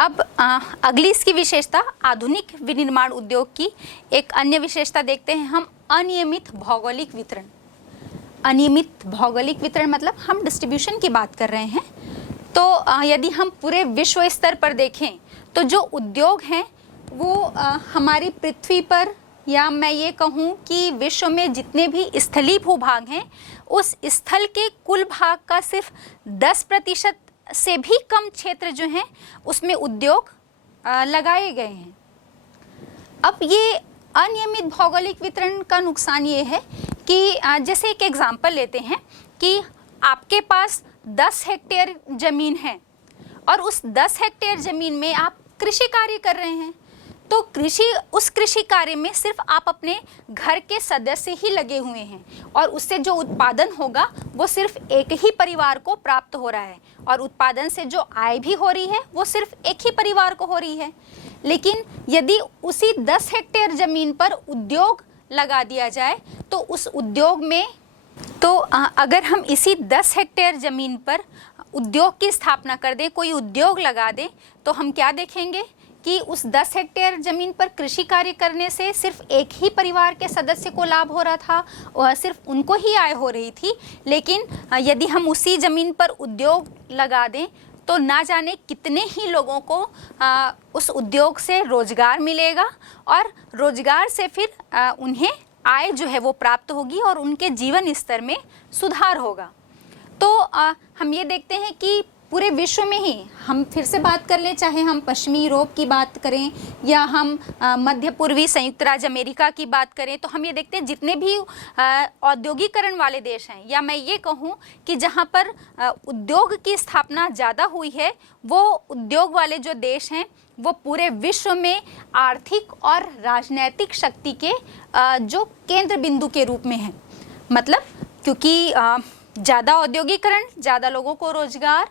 अब अगली इसकी विशेषता आधुनिक विनिर्माण उद्योग की एक अन्य विशेषता देखते हैं हम, अनियमित भौगोलिक वितरण। अनियमित भौगोलिक वितरण मतलब हम डिस्ट्रीब्यूशन की बात कर रहे हैं। तो यदि हम पूरे विश्व स्तर पर देखें तो जो उद्योग हैं वो हमारी पृथ्वी पर, या मैं ये कहूँ कि विश्व में जितने भी स्थलीय भूभाग हैं उस स्थल के कुल भाग का सिर्फ 10% से भी कम क्षेत्र जो हैं उसमें उद्योग लगाए गए हैं। अब ये अनियमित भौगोलिक वितरण का नुकसान ये है कि जैसे एक एग्जांपल लेते हैं कि आपके पास 10 हेक्टेयर ज़मीन है और उस 10 हेक्टेयर ज़मीन में आप कृषि कार्य कर रहे हैं, तो उस कृषि कार्य में सिर्फ आप अपने घर के सदस्य ही लगे हुए हैं और उससे जो उत्पादन होगा वो सिर्फ एक ही परिवार को प्राप्त हो रहा है और उत्पादन से जो आय भी हो रही है वो सिर्फ एक ही परिवार को हो रही है। लेकिन यदि उसी 10 हेक्टेयर ज़मीन पर उद्योग लगा दिया जाए तो उस उद्योग में अगर हम इसी 10 हेक्टेयर ज़मीन पर उद्योग की स्थापना कर दें, कोई उद्योग लगा दें, तो हम क्या देखेंगे कि उस 10 हेक्टेयर ज़मीन पर कृषि कार्य करने से सिर्फ एक ही परिवार के सदस्य को लाभ हो रहा था और सिर्फ उनको ही आय हो रही थी। लेकिन यदि हम उसी ज़मीन पर उद्योग लगा दें तो ना जाने कितने ही लोगों को उस उद्योग से रोज़गार मिलेगा और रोज़गार से फिर उन्हें आय जो है वो प्राप्त होगी और उनके जीवन स्तर में सुधार होगा। तो हम ये देखते हैं कि पूरे विश्व में ही, हम फिर से बात कर लें, चाहे हम पश्चिमी यूरोप की बात करें या हम मध्य पूर्वी संयुक्त राज्य अमेरिका की बात करें, तो हम ये देखते हैं जितने भी औद्योगिकरण वाले देश हैं, या मैं ये कहूँ कि जहाँ पर उद्योग की स्थापना ज़्यादा हुई है, वो उद्योग वाले जो देश हैं वो पूरे विश्व में आर्थिक और राजनैतिक शक्ति के जो केंद्र बिंदु के रूप में हैं। मतलब क्योंकि ज़्यादा औद्योगिकरण, ज़्यादा लोगों को रोजगार,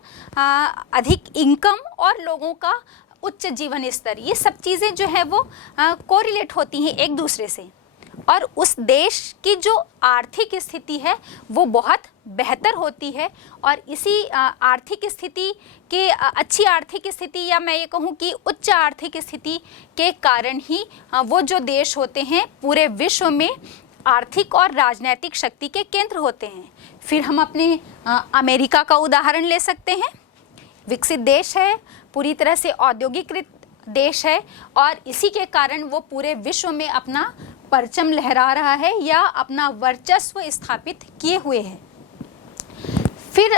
अधिक इनकम और लोगों का उच्च जीवन स्तर, ये सब चीज़ें जो है वो कोरिलेट होती हैं एक दूसरे से, और उस देश की जो आर्थिक स्थिति है वो बहुत बेहतर होती है। और इसी आर्थिक स्थिति के अच्छी आर्थिक स्थिति, या मैं ये कहूँ कि उच्च आर्थिक स्थिति के कारण ही वो जो देश होते हैं पूरे विश्व में आर्थिक और राजनीतिक शक्ति के केंद्र होते हैं। फिर हम अपने अमेरिका का उदाहरण ले सकते हैं। विकसित देश है, पूरी तरह से औद्योगिकृत देश है और इसी के कारण वो पूरे विश्व में अपना परचम लहरा रहा है या अपना वर्चस्व स्थापित किए हुए है। फिर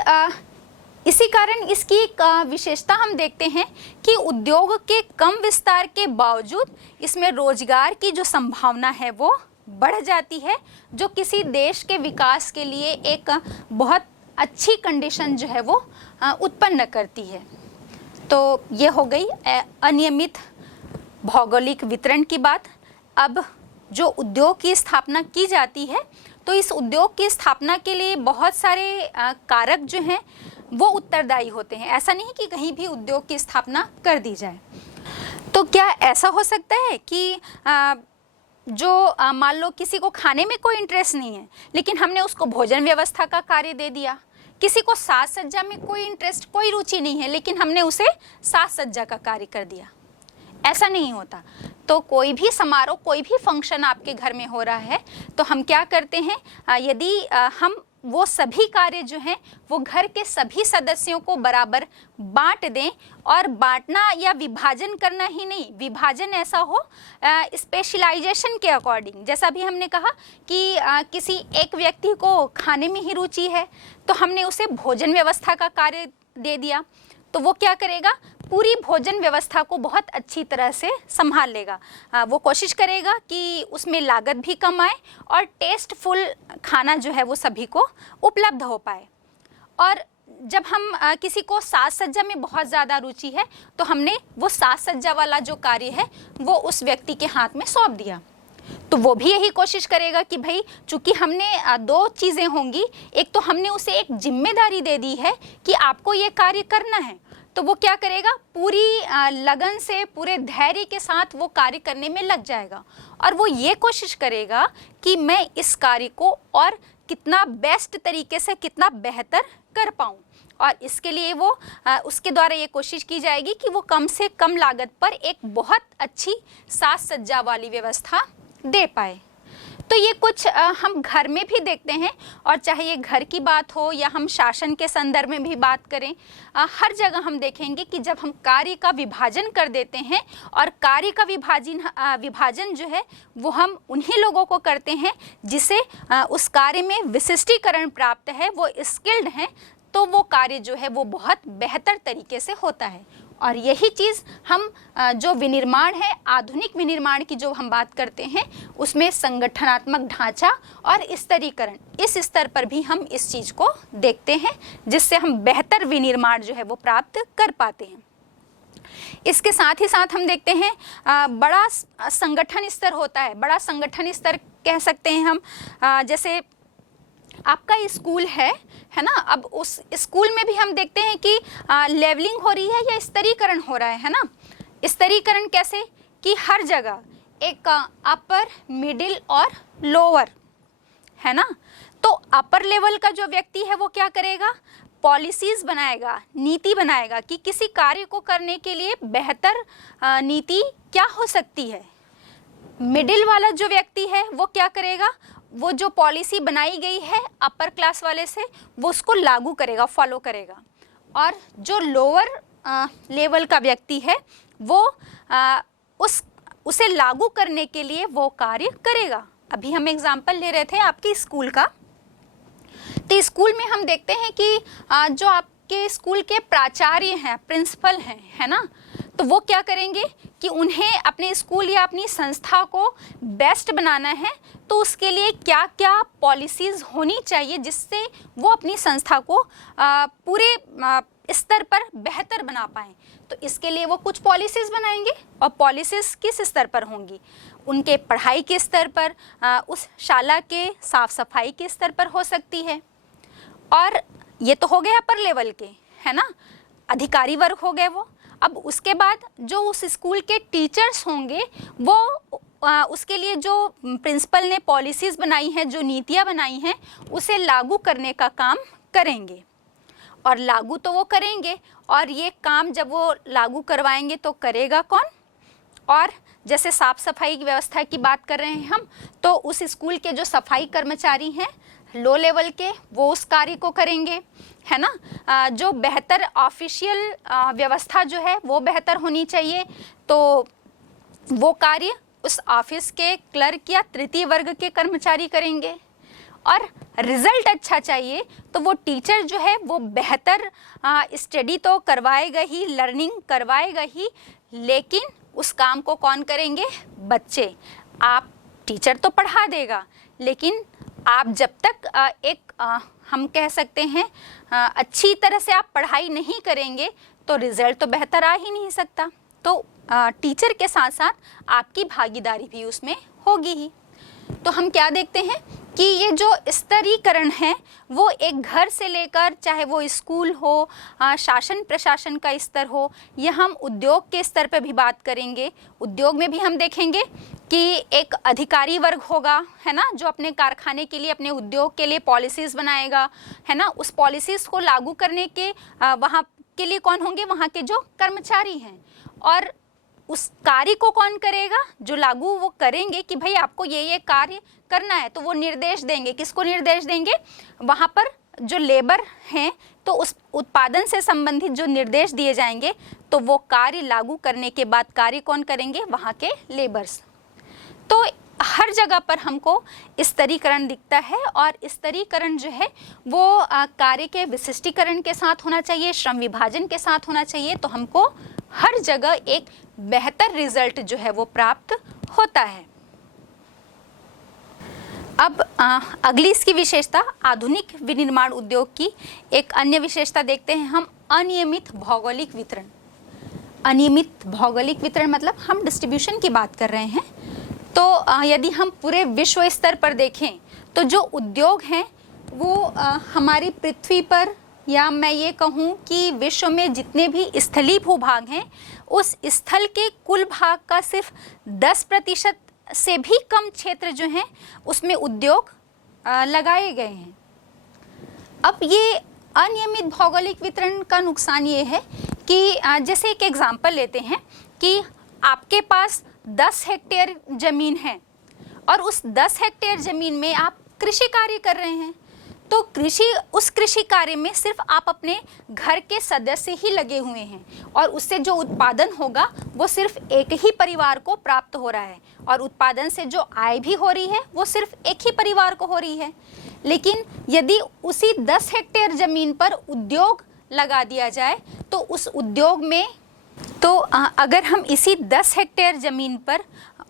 इसी कारण इसकी एक विशेषता हम देखते हैं कि उद्योग के कम विस्तार के बावजूद इसमें रोजगार की जो संभावना है वो बढ़ जाती है, जो किसी देश के विकास के लिए एक बहुत अच्छी कंडीशन जो है वो उत्पन्न करती है। तो ये हो गई अनियमित भौगोलिक वितरण की बात। अब जो उद्योग की स्थापना की जाती है तो इस उद्योग की स्थापना के लिए बहुत सारे कारक जो हैं वो उत्तरदायी होते हैं। ऐसा नहीं कि कहीं भी उद्योग की स्थापना कर दी जाए। तो क्या ऐसा हो सकता है कि जो मान लो किसी को खाने में कोई इंटरेस्ट नहीं है लेकिन हमने उसको भोजन व्यवस्था का कार्य दे दिया, किसी को साज सज्जा में कोई इंटरेस्ट, कोई रुचि नहीं है लेकिन हमने उसे साज सज्जा का कार्य कर दिया? ऐसा नहीं होता। तो कोई भी समारोह, कोई भी फंक्शन आपके घर में हो रहा है तो हम क्या करते हैं, यदि हम वो सभी कार्य जो हैं वो घर के सभी सदस्यों को बराबर बांट दें, और बांटना या विभाजन करना ही नहीं, विभाजन ऐसा हो स्पेशलाइजेशन के अकॉर्डिंग। जैसा भी हमने कहा कि किसी एक व्यक्ति को खाने में ही रुचि है तो हमने उसे भोजन व्यवस्था का कार्य दे दिया, तो वो क्या करेगा, पूरी भोजन व्यवस्था को बहुत अच्छी तरह से संभाल लेगा। वो कोशिश करेगा कि उसमें लागत भी कम आए और टेस्टफुल खाना जो है वो सभी को उपलब्ध हो पाए। और जब हम किसी को साज सज्जा में बहुत ज़्यादा रुचि है तो हमने वो साज सज्जा वाला जो कार्य है वो उस व्यक्ति के हाथ में सौंप दिया, तो वो भी यही कोशिश करेगा कि भाई चूँकि हमने दो चीज़ें होंगी, एक तो हमने उसे एक जिम्मेदारी दे दी है कि आपको ये कार्य करना है, तो वो क्या करेगा, पूरी लगन से, पूरे धैर्य के साथ वो कार्य करने में लग जाएगा और वो ये कोशिश करेगा कि मैं इस कार्य को और कितना बेस्ट तरीके से, कितना बेहतर कर पाऊँ। और इसके लिए वो उसके द्वारा ये कोशिश की जाएगी कि वो कम से कम लागत पर एक बहुत अच्छी साज सज्जा वाली व्यवस्था दे पाए। तो ये कुछ हम घर में भी देखते हैं, और चाहे ये घर की बात हो या हम शासन के संदर्भ में भी बात करें, हर जगह हम देखेंगे कि जब हम कार्य का विभाजन कर देते हैं, और कार्य का विभाजन जो है वो हम उन्हीं लोगों को करते हैं जिसे उस कार्य में विशिष्टीकरण प्राप्त है, वो स्किल्ड हैं, तो वो कार्य जो है वो बहुत बेहतर तरीके से होता है। और यही चीज़ हम जो विनिर्माण है, आधुनिक विनिर्माण की जो हम बात करते हैं, उसमें संगठनात्मक ढांचा और स्तरीकरण, इस स्तर पर भी हम इस चीज़ को देखते हैं, जिससे हम बेहतर विनिर्माण जो है वो प्राप्त कर पाते हैं। इसके साथ ही साथ हम देखते हैं बड़ा संगठन स्तर होता है। बड़ा संगठन स्तर कह सकते हैं हम, जैसे आपका स्कूल है ना, अब उस स्कूल में भी हम देखते हैं कि लेवलिंग हो रही है या स्तरीकरण हो रहा है ना। स्तरीकरण कैसे कि हर जगह एक अपर, मिडिल और लोअर है ना। तो अपर लेवल का जो व्यक्ति है वो क्या करेगा, पॉलिसीज बनाएगा, नीति बनाएगा कि किसी कार्य को करने के लिए बेहतर नीति क्या हो सकती है। मिडिल वाला जो व्यक्ति है वो क्या करेगा, वो जो पॉलिसी बनाई गई है अपर क्लास वाले से, वो उसको लागू करेगा, फॉलो करेगा। और जो लोअर लेवल का व्यक्ति है वो उसे लागू करने के लिए वो कार्य करेगा। अभी हम एग्जाम्पल ले रहे थे आपके स्कूल का, तो स्कूल में हम देखते हैं कि जो आपके स्कूल के प्राचार्य हैं, प्रिंसिपल हैं, है ना, तो वो क्या करेंगे कि उन्हें अपने स्कूल या अपनी संस्था को बेस्ट बनाना है, तो उसके लिए क्या क्या पॉलिसीज़ होनी चाहिए जिससे वो अपनी संस्था को पूरे स्तर पर बेहतर बना पाएँ। तो इसके लिए वो कुछ पॉलिसीज़ बनाएंगे, और पॉलिसीज़ किस स्तर पर होंगी, उनके पढ़ाई के स्तर पर, उस शाला के साफ सफाई के स्तर पर हो सकती है। और ये तो हो गया अपर लेवल के, है ना, अधिकारी वर्ग हो गए वो। अब उसके बाद जो उस स्कूल के टीचर्स होंगे वो उसके लिए जो प्रिंसिपल ने पॉलिसीज़ बनाई हैं, जो नीतियाँ बनाई हैं, उसे लागू करने का काम करेंगे। और लागू तो वो करेंगे, और ये काम जब वो लागू करवाएंगे तो करेगा कौन। और जैसे साफ़ सफाई की व्यवस्था की बात कर रहे हैं हम, तो उस स्कूल के जो सफाई कर्मचारी हैं लो लेवल के, वो उस कार्य को करेंगे, है ना। जो बेहतर ऑफिशियल व्यवस्था जो है वो बेहतर होनी चाहिए, तो वो कार्य उस ऑफिस के क्लर्क या तृतीय वर्ग के कर्मचारी करेंगे। और रिजल्ट अच्छा चाहिए तो वो टीचर जो है वो बेहतर स्टडी तो करवाएगा ही, लर्निंग करवाएगा ही, लेकिन उस काम को कौन करेंगे, बच्चे। आप टीचर तो पढ़ा देगा, लेकिन आप जब तक हम कह सकते हैं अच्छी तरह से आप पढ़ाई नहीं करेंगे तो रिज़ल्ट तो बेहतर आ ही नहीं सकता। तो टीचर के साथ साथ आपकी भागीदारी भी उसमें होगी ही। तो हम क्या देखते हैं कि ये जो स्तरीकरण है वो एक घर से लेकर, चाहे वो स्कूल हो, शासन प्रशासन का स्तर हो, या हम उद्योग के स्तर पर भी बात करेंगे। उद्योग में भी हम देखेंगे कि एक अधिकारी वर्ग होगा, है ना, जो अपने कारखाने के लिए, अपने उद्योग के लिए पॉलिसीज़ बनाएगा, है ना। उस पॉलिसीज़ को लागू करने के वहाँ के लिए कौन होंगे, वहाँ के जो कर्मचारी हैं। और उस कार्य को कौन करेगा, जो लागू वो करेंगे कि भाई आपको ये कार्य करना है, तो वो निर्देश देंगे। किसको निर्देश देंगे, वहाँ पर जो लेबर हैं, तो उस उत्पादन से संबंधित जो निर्देश दिए जाएंगे, तो वो कार्य लागू करने के बाद कार्य कौन करेंगे, वहाँ के लेबर्स। तो हर जगह पर हमको स्तरीकरण दिखता है, और स्तरीकरण जो है वो कार्य के विशिष्टीकरण के साथ होना चाहिए, श्रम विभाजन के साथ होना चाहिए, तो हमको हर जगह एक बेहतर रिजल्ट जो है वो प्राप्त होता है। अब अगली इसकी विशेषता, आधुनिक विनिर्माण उद्योग की एक अन्य विशेषता देखते हैं हम, अनियमित भौगोलिक वितरण। अनियमित भौगोलिक वितरण मतलब हम डिस्ट्रीब्यूशन की बात कर रहे हैं। तो यदि हम पूरे विश्व स्तर पर देखें तो जो उद्योग हैं वो हमारी पृथ्वी पर, या मैं ये कहूँ कि विश्व में जितने भी स्थलीय भूभाग हैं, उस स्थल के कुल भाग का सिर्फ 10% से भी कम क्षेत्र जो हैं उसमें उद्योग लगाए गए हैं। अब ये अनियमित भौगोलिक वितरण का नुकसान ये है कि जैसे एक एग्जाम्पल लेते हैं कि आपके पास 10 हेक्टेयर ज़मीन है और उस 10 हेक्टेयर ज़मीन में आप कृषि कार्य कर रहे हैं, तो उस कृषि कार्य में सिर्फ आप अपने घर के सदस्य ही लगे हुए हैं और उससे जो उत्पादन होगा वो सिर्फ एक ही परिवार को प्राप्त हो रहा है और उत्पादन से जो आय भी हो रही है वो सिर्फ एक ही परिवार को हो रही है। लेकिन यदि उसी 10 हेक्टेयर ज़मीन पर उद्योग लगा दिया जाए तो उस उद्योग में अगर हम इसी 10 हेक्टेयर ज़मीन पर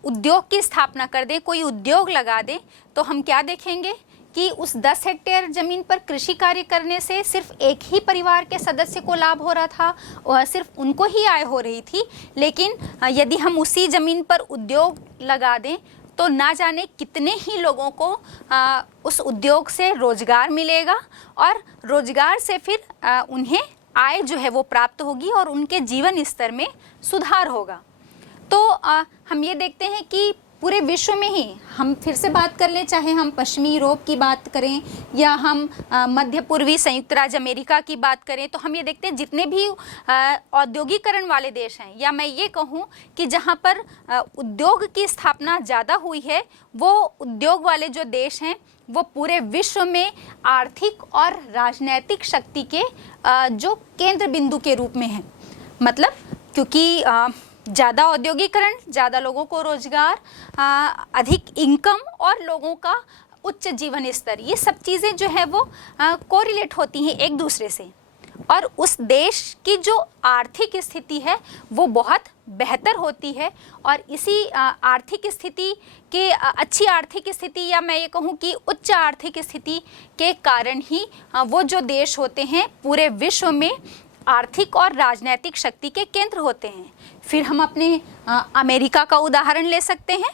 उद्योग की स्थापना कर दें, कोई उद्योग लगा दें, तो हम क्या देखेंगे कि उस 10 हेक्टेयर ज़मीन पर कृषि कार्य करने से सिर्फ एक ही परिवार के सदस्य को लाभ हो रहा था और सिर्फ उनको ही आय हो रही थी। लेकिन यदि हम उसी ज़मीन पर उद्योग लगा दें तो ना जाने कितने ही लोगों को उस उद्योग से रोज़गार मिलेगा और रोज़गार से फिर उन्हें आय जो है वो प्राप्त होगी और उनके जीवन स्तर में सुधार होगा। तो हम ये देखते हैं कि पूरे विश्व में ही, हम फिर से बात कर लें, चाहे हम पश्चिमी यूरोप की बात करें या हम मध्य पूर्वी संयुक्त राज्य अमेरिका की बात करें, तो हम ये देखते हैं जितने भी औद्योगिकरण वाले देश हैं, या मैं ये कहूँ कि जहाँ पर उद्योग की स्थापना ज़्यादा हुई है, वो उद्योग वाले जो देश हैं वो पूरे विश्व में आर्थिक और राजनैतिक शक्ति के जो केंद्र बिंदु के रूप में हैं। मतलब क्योंकि ज़्यादा औद्योगिकरण, ज़्यादा लोगों को रोजगार, अधिक इनकम और लोगों का उच्च जीवन स्तर, ये सब चीज़ें जो है वो कोरिलेट होती हैं एक दूसरे से और उस देश की जो आर्थिक स्थिति है वो बहुत बेहतर होती है और इसी आर्थिक स्थिति के अच्छी आर्थिक स्थिति, या मैं ये कहूँ कि उच्च आर्थिक स्थिति के कारण ही वो जो देश होते हैं पूरे विश्व में आर्थिक और राजनीतिक शक्ति के केंद्र होते हैं। फिर हम अपने अमेरिका का उदाहरण ले सकते हैं।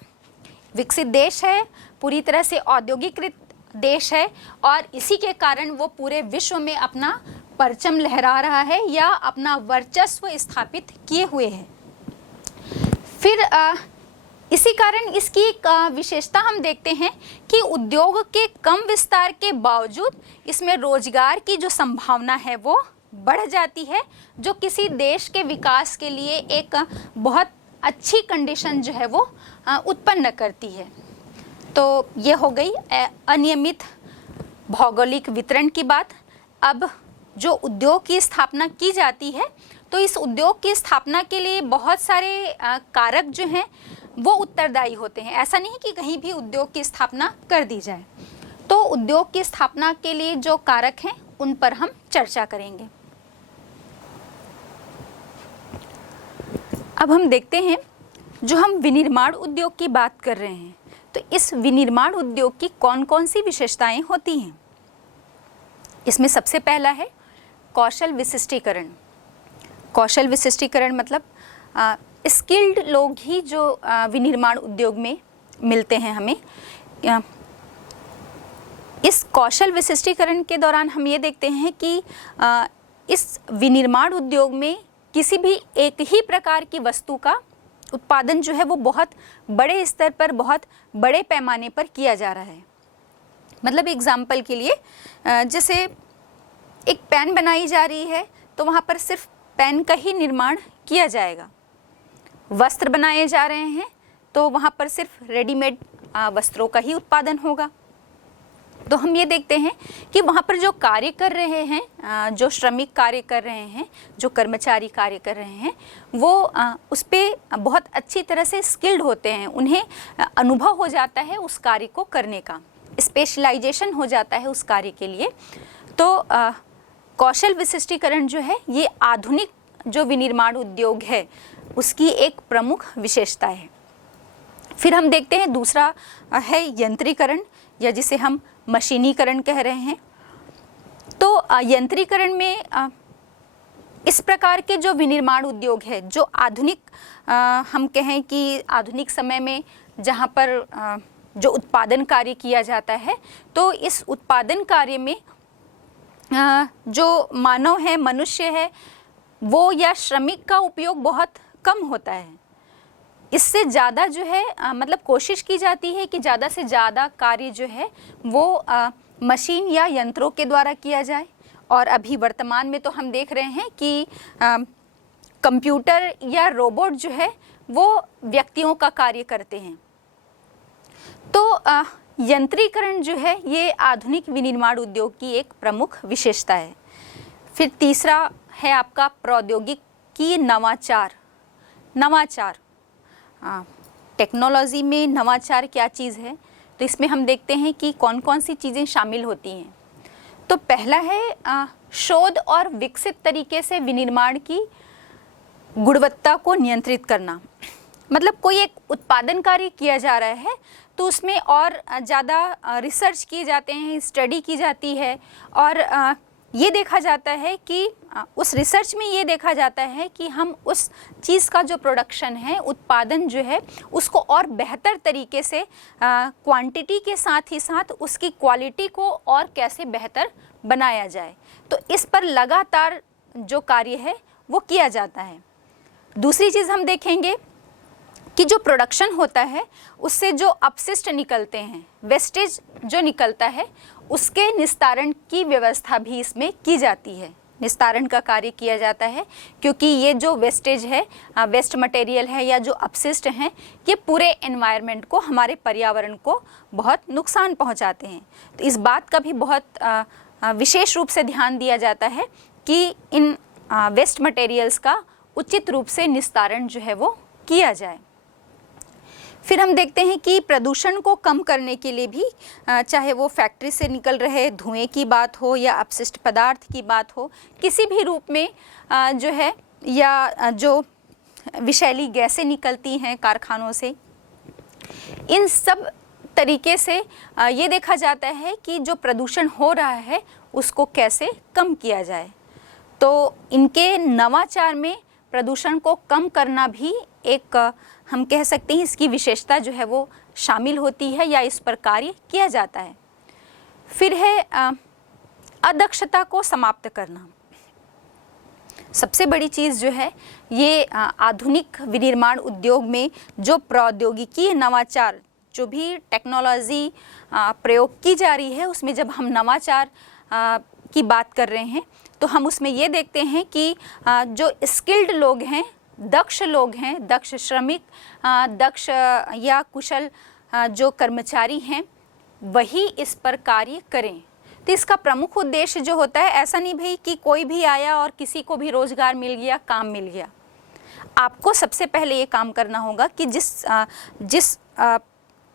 विकसित देश है, पूरी तरह से औद्योगिकृत देश है और इसी के कारण वो पूरे विश्व में अपना परचम लहरा रहा है या अपना वर्चस्व स्थापित किए हुए है। फिर इसी कारण इसकी एक विशेषता हम देखते हैं कि उद्योग के कम विस्तार के बावजूद इसमें रोजगार की जो संभावना है वो बढ़ जाती है, जो किसी देश के विकास के लिए एक बहुत अच्छी कंडीशन जो है वो उत्पन्न करती है। तो ये हो गई अनियमित भौगोलिक वितरण की बात। अब जो उद्योग की स्थापना की जाती है तो इस उद्योग की स्थापना के लिए बहुत सारे कारक जो हैं वो उत्तरदायी होते हैं। ऐसा नहीं कि कहीं भी उद्योग की स्थापना कर दी जाए। तो उद्योग की स्थापना के लिए जो कारक हैं उन पर हम चर्चा करेंगे। अब हम देखते हैं, जो हम विनिर्माण उद्योग की बात कर रहे हैं तो इस विनिर्माण उद्योग की कौन कौन सी विशेषताएं होती हैं। इसमें सबसे पहला है कौशल विशिष्टीकरण। कौशल विशिष्टीकरण मतलब स्किल्ड लोग ही जो विनिर्माण उद्योग में मिलते हैं हमें। इस कौशल विशिष्टीकरण के दौरान हम ये देखते हैं कि इस विनिर्माण उद्योग में किसी भी एक ही प्रकार की वस्तु का उत्पादन जो है वो बहुत बड़े स्तर पर, बहुत बड़े पैमाने पर किया जा रहा है। मतलब एग्जाम्पल के लिए जैसे एक पेन बनाई जा रही है तो वहाँ पर सिर्फ पेन का ही निर्माण किया जाएगा। वस्त्र बनाए जा रहे हैं तो वहाँ पर सिर्फ रेडीमेड वस्त्रों का ही उत्पादन होगा। तो हम ये देखते हैं कि वहाँ पर जो कार्य कर रहे हैं, जो श्रमिक कार्य कर रहे हैं, जो कर्मचारी कार्य कर रहे हैं, वो उस पर बहुत अच्छी तरह से स्किल्ड होते हैं। उन्हें अनुभव हो जाता है उस कार्य को करने का, स्पेशलाइजेशन हो जाता है उस कार्य के लिए। तो कौशल विशिष्टीकरण जो है ये आधुनिक जो विनिर्माण उद्योग है उसकी एक प्रमुख विशेषता है। फिर हम देखते हैं दूसरा है यंत्रीकरण, या जिसे हम मशीनीकरण कह रहे हैं। तो यंत्रीकरण में इस प्रकार के जो विनिर्माण उद्योग है, जो आधुनिक हम कहें कि आधुनिक समय में जहाँ पर जो उत्पादन कार्य किया जाता है, तो इस उत्पादन कार्य में जो मानव है, मनुष्य है, वो या श्रमिक का उपयोग बहुत कम होता है। इससे ज़्यादा जो है मतलब कोशिश की जाती है कि ज़्यादा से ज़्यादा कार्य जो है वो मशीन या यंत्रों के द्वारा किया जाए और अभी वर्तमान में तो हम देख रहे हैं कि कंप्यूटर या रोबोट जो है वो व्यक्तियों का कार्य करते हैं। तो यंत्रीकरण जो है ये आधुनिक विनिर्माण उद्योग की एक प्रमुख विशेषता है। फिर तीसरा है आपका प्रौद्योगिकी नवाचार। टेक्नोलॉजी में नवाचार क्या चीज़ है, तो इसमें हम देखते हैं कि कौन कौन सी चीज़ें शामिल होती हैं। तो पहला है शोध और विकसित तरीके से विनिर्माण की गुणवत्ता को नियंत्रित करना। मतलब कोई एक उत्पादन कार्य किया जा रहा है तो उसमें और ज़्यादा रिसर्च किए जाते हैं, स्टडी की जाती है, और ये देखा जाता है कि उस रिसर्च में ये देखा जाता है कि हम उस चीज़ का जो प्रोडक्शन है, उत्पादन जो है, उसको और बेहतर तरीके से क्वांटिटी के साथ ही साथ उसकी क्वालिटी को और कैसे बेहतर बनाया जाए। तो इस पर लगातार जो कार्य है वो किया जाता है। दूसरी चीज़ हम देखेंगे कि जो प्रोडक्शन होता है उससे जो अपशिष्ट निकलते हैं, वेस्टेज जो निकलता है, उसके निस्तारण की व्यवस्था भी इसमें की जाती है। निस्तारण का कार्य किया जाता है, क्योंकि ये जो वेस्टेज है, वेस्ट मटेरियल है या जो अपशिष्ट हैं, ये पूरे एनवायरनमेंट को, हमारे पर्यावरण को बहुत नुकसान पहुंचाते हैं। तो इस बात का भी बहुत विशेष रूप से ध्यान दिया जाता है कि इन वेस्ट मटेरियल्स का उचित रूप से निस्तारण जो है वो किया जाए। फिर हम देखते हैं कि प्रदूषण को कम करने के लिए भी, चाहे वो फैक्ट्री से निकल रहे धुएं की बात हो या अपशिष्ट पदार्थ की बात हो, किसी भी रूप में जो है, या जो विषैली गैसें निकलती हैं कारखानों से, इन सब तरीके से ये देखा जाता है कि जो प्रदूषण हो रहा है उसको कैसे कम किया जाए। तो इनके नवाचार में प्रदूषण को कम करना भी एक, हम कह सकते हैं, इसकी विशेषता जो है वो शामिल होती है या इस पर कार्य किया जाता है। फिर है अदक्षता को समाप्त करना। सबसे बड़ी चीज़ जो है ये आधुनिक विनिर्माण उद्योग में जो प्रौद्योगिकी नवाचार, जो भी टेक्नोलॉजी प्रयोग की जा रही है, उसमें जब हम नवाचार की बात कर रहे हैं तो हम उसमें ये देखते हैं कि जो स्किल्ड लोग हैं, दक्ष लोग हैं, दक्ष श्रमिक, दक्ष या कुशल जो कर्मचारी हैं, वही इस पर कार्य करें। तो इसका प्रमुख उद्देश्य जो होता है, ऐसा नहीं भाई कि कोई भी आया और किसी को भी रोजगार मिल गया, काम मिल गया। आपको सबसे पहले ये काम करना होगा कि जिस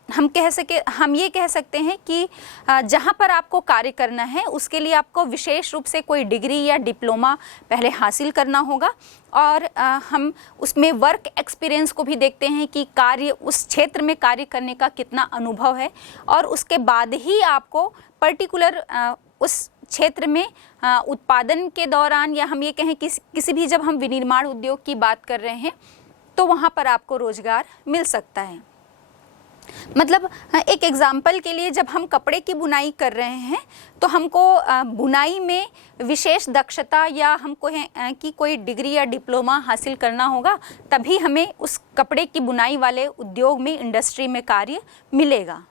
हम ये कह सकते हैं कि जहाँ पर आपको कार्य करना है उसके लिए आपको विशेष रूप से कोई डिग्री या डिप्लोमा पहले हासिल करना होगा, और हम उसमें वर्क एक्सपीरियंस को भी देखते हैं कि कार्य, उस क्षेत्र में कार्य करने का कितना अनुभव है, और उसके बाद ही आपको पर्टिकुलर उस क्षेत्र में उत्पादन के दौरान, या हम ये कहें किसी भी, जब हम विनिर्माण उद्योग की बात कर रहे हैं तो वहाँ पर आपको रोजगार मिल सकता है। मतलब एक एग्जाम्पल के लिए, जब हम कपड़े की बुनाई कर रहे हैं तो हमको बुनाई में विशेष दक्षता या हमको है कि कोई डिग्री या डिप्लोमा हासिल करना होगा, तभी हमें उस कपड़े की बुनाई वाले उद्योग में, इंडस्ट्री में कार्य मिलेगा।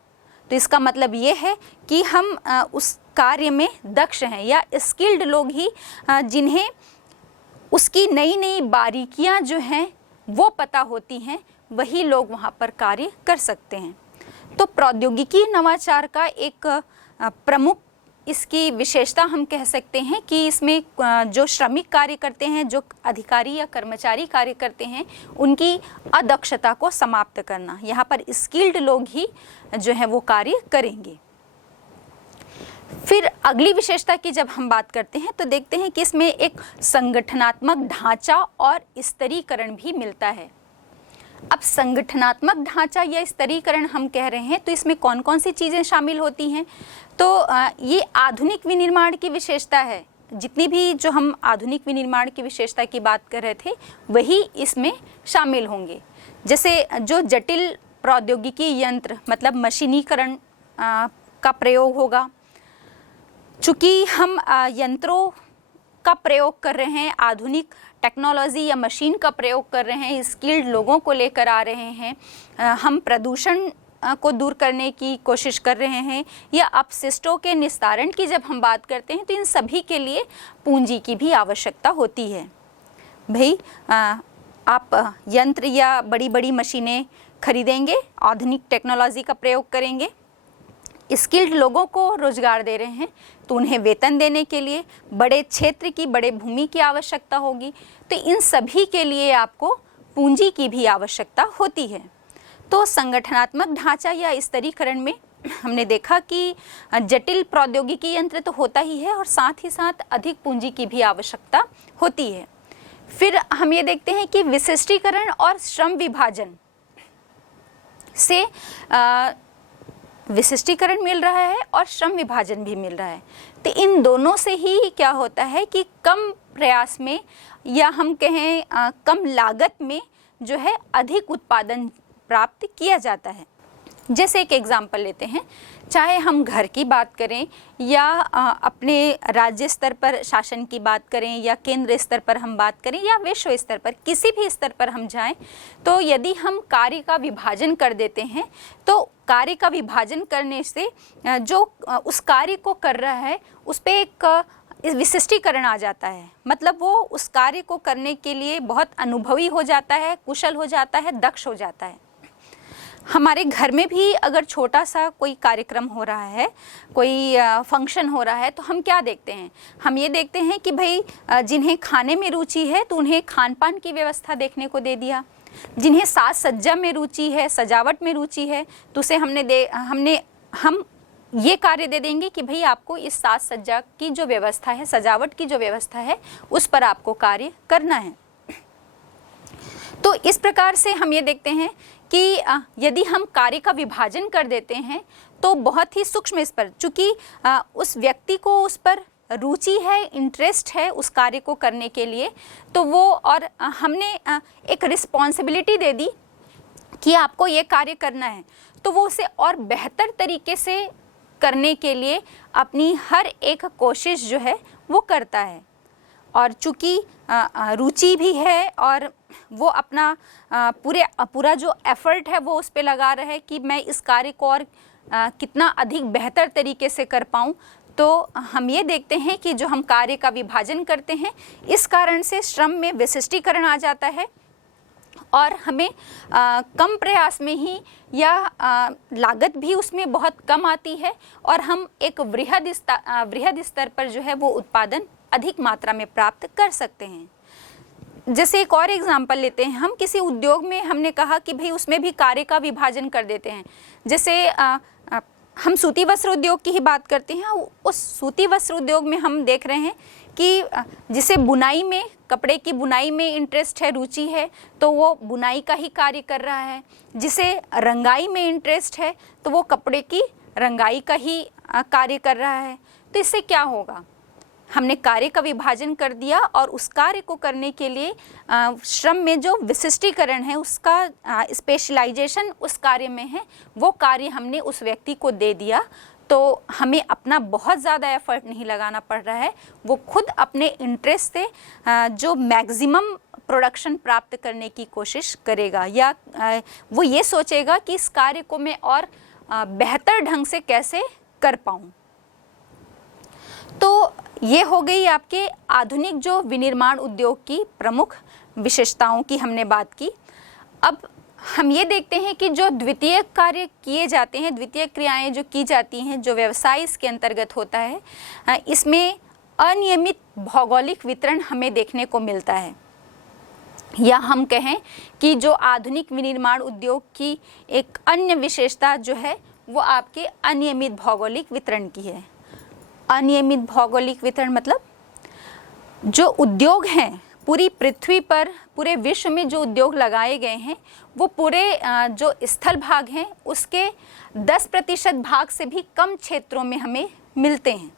तो इसका मतलब ये है कि हम उस कार्य में दक्ष हैं, या स्किल्ड लोग ही, जिन्हें उसकी नई नई बारीकियां जो हैं वो पता होती हैं, वही लोग वहाँ पर कार्य कर सकते हैं। तो प्रौद्योगिकी नवाचार का एक प्रमुख इसकी विशेषता हम कह सकते हैं कि इसमें जो श्रमिक कार्य करते हैं, जो अधिकारी या कर्मचारी कार्य करते हैं, उनकी अदक्षता को समाप्त करना। यहाँ पर स्किल्ड लोग ही जो है वो कार्य करेंगे। फिर अगली विशेषता की जब हम बात करते हैं तो देखते हैं कि इसमें एक संगठनात्मक ढांचा और स्तरीकरण भी मिलता है। अब संगठनात्मक ढांचा या स्तरीकरण हम कह रहे हैं तो इसमें कौन कौन सी चीज़ें शामिल होती हैं? तो ये आधुनिक विनिर्माण की विशेषता है। जितनी भी जो हम आधुनिक विनिर्माण की विशेषता की बात कर रहे थे वही इसमें शामिल होंगे। जैसे जो जटिल प्रौद्योगिकी यंत्र, मतलब मशीनीकरण का प्रयोग होगा। चूँकि हम यंत्रों का प्रयोग कर रहे हैं, आधुनिक टेक्नोलॉजी या मशीन का प्रयोग कर रहे हैं, स्किल्ड लोगों को लेकर आ रहे हैं, हम प्रदूषण को दूर करने की कोशिश कर रहे हैं या अपशिष्टों के निस्तारण की जब हम बात करते हैं तो इन सभी के लिए पूंजी की भी आवश्यकता होती है। भाई आप यंत्र या बड़ी बड़ी मशीनें खरीदेंगे, आधुनिक टेक्नोलॉजी का प्रयोग करेंगे, स्किल्ड लोगों को रोजगार दे रहे हैं तो उन्हें वेतन देने के लिए बड़े क्षेत्र की, बड़े भूमि की आवश्यकता होगी। तो इन सभी के लिए आपको पूंजी की भी आवश्यकता होती है। तो संगठनात्मक ढांचा या स्तरीकरण में हमने देखा कि जटिल प्रौद्योगिकी यंत्र तो होता ही है और साथ ही साथ अधिक पूंजी की भी आवश्यकता होती है। फिर हम ये देखते हैं कि विशिष्टीकरण और श्रम विभाजन से विशिष्टीकरण मिल रहा है और श्रम विभाजन भी मिल रहा है। तो इन दोनों से ही क्या होता है कि कम प्रयास में या हम कहें कम लागत में जो है अधिक उत्पादन प्राप्त किया जाता है। जैसे एक एग्जाम्पल लेते हैं, चाहे हम घर की बात करें या अपने राज्य स्तर पर शासन की बात करें या केंद्र स्तर पर हम बात करें या विश्व स्तर पर, किसी भी स्तर पर हम जाएं, तो यदि हम कार्य का विभाजन कर देते हैं तो कार्य का विभाजन करने से जो उस कार्य को कर रहा है उस पर एक विशिष्टीकरण आ जाता है। मतलब वो उस कार्य को करने के लिए बहुत अनुभवी हो जाता है, कुशल हो जाता है, दक्ष हो जाता है। हमारे घर में भी अगर छोटा सा कोई कार्यक्रम हो रहा है, कोई फंक्शन हो रहा है, तो हम क्या देखते हैं? हम ये देखते हैं कि भाई जिन्हें खाने में रुचि है तो उन्हें खान पान की व्यवस्था देखने को दे दिया, जिन्हें साज सज्जा में रुचि है, सजावट में रुचि है, तो उसे हम ये कार्य दे देंगे कि भाई आपको इस साज सज्जा की जो व्यवस्था है, सजावट की जो व्यवस्था है, उस पर आपको कार्य करना है। तो इस प्रकार से हम ये देखते हैं कि यदि हम कार्य का विभाजन कर देते हैं तो बहुत ही सूक्ष्म स्तर, चूँकि उस व्यक्ति को उस पर रुचि है, इंटरेस्ट है उस कार्य को करने के लिए, तो वो और हमने एक रिस्पॉन्सिबिलिटी दे दी कि आपको ये कार्य करना है, तो वो उसे और बेहतर तरीके से करने के लिए अपनी हर एक कोशिश जो है वो करता है। और चूँकि रुचि भी है और वो अपना पूरा जो एफर्ट है वो उस पे लगा रहा है कि मैं इस कार्य को और कितना अधिक बेहतर तरीके से कर पाऊँ, तो हम ये देखते हैं कि जो हम कार्य का विभाजन करते हैं इस कारण से श्रम में विशिष्टीकरण आ जाता है और हमें कम प्रयास में ही या लागत भी उसमें बहुत कम आती है और हम एक वृहद स्तर पर जो है वो उत्पादन अधिक मात्रा में प्राप्त कर सकते हैं। जैसे एक और एग्जांपल लेते हैं, हम किसी उद्योग में हमने कहा कि भाई उसमें भी कार्य का विभाजन कर देते हैं। जैसे हम सूती वस्त्र उद्योग की ही बात करते हैं, उस सूती वस्त्र उद्योग में हम देख रहे हैं कि जिसे बुनाई में, कपड़े की बुनाई में इंटरेस्ट है, रुचि है, तो वो बुनाई का ही कार्य कर रहा है। जिसे रंगाई में इंटरेस्ट है तो वो कपड़े की रंगाई का ही कार्य कर रहा है। तो इससे क्या होगा? हमने कार्य का विभाजन कर दिया और उस कार्य को करने के लिए श्रम में जो विशिष्टीकरण है, उसका स्पेशलाइजेशन उस कार्य में है, वो कार्य हमने उस व्यक्ति को दे दिया। तो हमें अपना बहुत ज़्यादा एफर्ट नहीं लगाना पड़ रहा है, वो खुद अपने इंटरेस्ट से जो मैक्सिमम प्रोडक्शन प्राप्त करने की कोशिश करेगा या वो ये सोचेगा कि इस कार्य को मैं और बेहतर ढंग से कैसे कर पाऊँ। तो ये हो गई आपके आधुनिक जो विनिर्माण उद्योग की प्रमुख विशेषताओं की हमने बात की। अब हम ये देखते हैं कि जो द्वितीय कार्य किए जाते हैं, द्वितीय क्रियाएं जो की जाती हैं, जो व्यवसाय इसके अंतर्गत होता है, इसमें अनियमित भौगोलिक वितरण हमें देखने को मिलता है। या हम कहें कि जो आधुनिक विनिर्माण उद्योग की एक अन्य विशेषता जो है वो आपके अनियमित भौगोलिक वितरण की है। अनियमित भौगोलिक वितरण मतलब जो उद्योग हैं पूरी पृथ्वी पर, पूरे विश्व में जो उद्योग लगाए गए हैं वो पूरे जो स्थल भाग हैं उसके 10% भाग से भी कम क्षेत्रों में हमें मिलते हैं।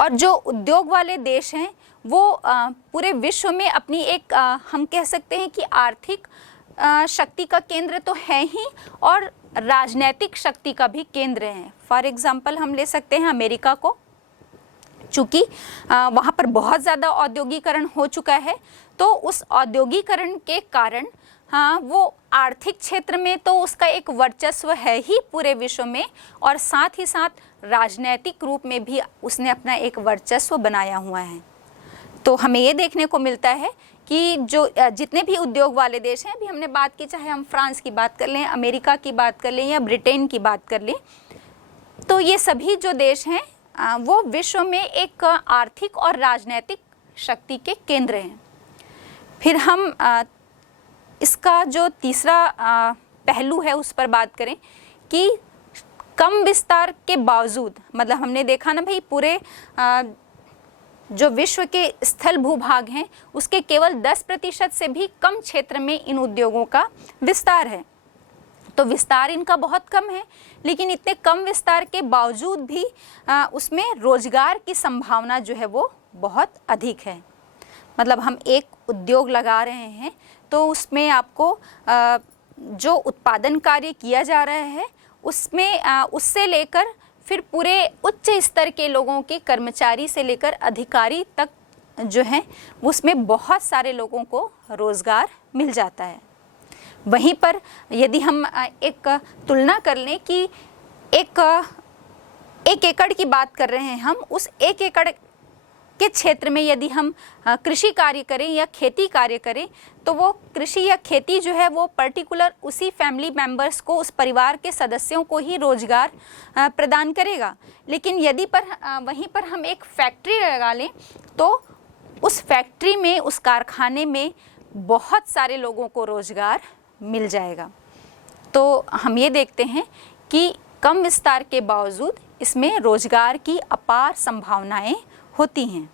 और जो उद्योग वाले देश हैं वो पूरे विश्व में अपनी एक हम कह सकते हैं कि आर्थिक शक्ति का केंद्र तो है ही और राजनैतिक शक्ति का भी केंद्र है। फॉर एग्जाम्पल हम ले सकते हैं अमेरिका को। चूँकि वहाँ पर बहुत ज़्यादा औद्योगिकरण हो चुका है, तो उस औद्योगिकरण के कारण हाँ वो आर्थिक क्षेत्र में तो उसका एक वर्चस्व है ही पूरे विश्व में, और साथ ही साथ राजनैतिक रूप में भी उसने अपना एक वर्चस्व बनाया हुआ है। तो हमें ये देखने को मिलता है कि जो जितने भी उद्योग वाले देश हैं, अभी हमने बात की, चाहे हम फ्रांस की बात कर लें, अमेरिका की बात कर लें या ब्रिटेन की बात कर लें, तो ये सभी जो देश हैं वो विश्व में एक आर्थिक और राजनैतिक शक्ति के केंद्र हैं। फिर हम इसका जो तीसरा पहलू है उस पर बात करें कि कम विस्तार के बावजूद, मतलब हमने देखा ना भाई, पूरे जो विश्व के स्थल भूभाग हैं उसके केवल 10% से भी कम क्षेत्र में इन उद्योगों का विस्तार है। तो विस्तार इनका बहुत कम है, लेकिन इतने कम विस्तार के बावजूद भी उसमें रोजगार की संभावना जो है वो बहुत अधिक है। मतलब हम एक उद्योग लगा रहे हैं तो उसमें आपको जो उत्पादन कार्य किया जा रहा है उसमें उससे लेकर फिर पूरे उच्च स्तर के लोगों के, कर्मचारी से लेकर अधिकारी तक जो हैं उसमें बहुत सारे लोगों को रोज़गार मिल जाता है। वहीं पर यदि हम एक तुलना कर लें कि एक एकड़ की बात कर रहे हैं हम, उस 1 एकड़ के क्षेत्र में यदि हम कृषि कार्य करें या खेती कार्य करें, तो वो कृषि या खेती जो है वो पर्टिकुलर उसी फैमिली मेंबर्स को, उस परिवार के सदस्यों को ही रोजगार प्रदान करेगा। लेकिन यदि वहीं पर हम एक फैक्ट्री लगा लें तो उस फैक्ट्री में, उस कारखाने में बहुत सारे लोगों को रोजगार मिल जाएगा। तो हम ये देखते हैं कि कम विस्तार के बावजूद इसमें रोजगार की अपार संभावनाएं होती हैं।